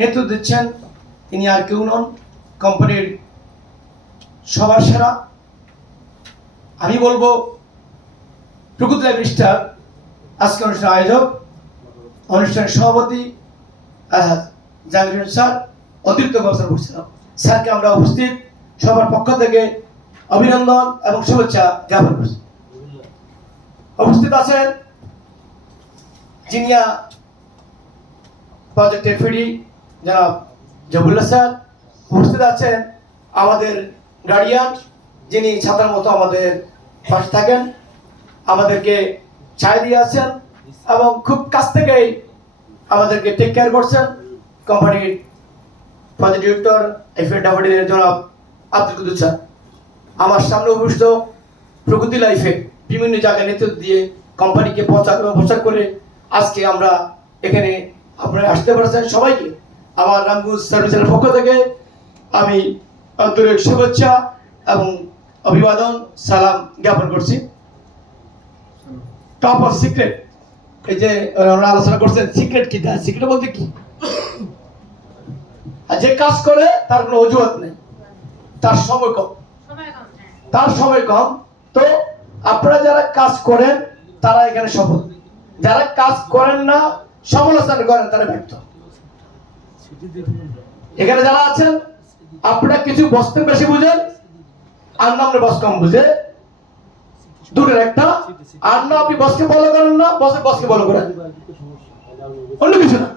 নেতৃত্ব দিচ্ছেন তিনি আর কেউ নন, কোম্পানির সবার সেরা। আমি বলবো প্রকৃতি লাইফ স্টার আজকে অনুষ্ঠানের আয়োজক, অনুষ্ঠানের সভাপতি জাহাঙ্গীর স্যার, অতিরিক্ত ব্যবস্থা করছিলাম স্যারকে আমরা উপস্থিত সবার পক্ষ থেকে অভিনন্দন এবং শুভেচ্ছা জ্ঞাপন করছি। উপস্থিত আছেন জিনিয়া প্রজেক্টের ফিডি জনাব জবুল্লাহ স্যার, উপস্থিত আছেন আমাদের গার্ডিয়ান যিনি ছাত্রের মতো আমাদের পাশে থাকেন, আমাদেরকে ছায় দিয়ে আছেন এবং খুব কাছ থেকেই আমাদেরকে টেক কেয়ার করছেন কোম্পানির প্রজেক্ট ডিরেক্টর FAWD জনাব আব্দুল কুদ্দুস স্যার। আমার সামনে উপস্থিত প্রকৃতি লাইফে বিভিন্ন জায়গায় নেতৃত্ব দিয়ে কোম্পানিকে প্রচার করে আজকে আমরা এখানে আপনারা আসতে পারছেন। সবাইকে আমার রামগঞ্জ সার্ভিসের পক্ষ থেকে আমি আন্তরিক শুভেচ্ছা এবং অভিবাদন সালাম জ্ঞাপন করছি। টপ অফ সিক্রেট, এই যে আমরা আলোচনা করছেন সিক্রেট কি, সিক্রেট বলতে কি, যে কাজ করে তার কোনো অজুহাত নেই, তার সময় কম। তো আপনারা যারা কাজ করেন তারা এখানে সফল, যারা কাজ করেন না সমালোচনা করেন তারা ব্যর্থ। এখানে যারা আছেন আপনারা কিছু বসতে বেশি বুঝেন আর না আমরা বস কম বুঝে, দুটোর একটা। আর না আপনি বসকে ফলো করেন না, বসকে ফলো করেন, অন্য কিছু না।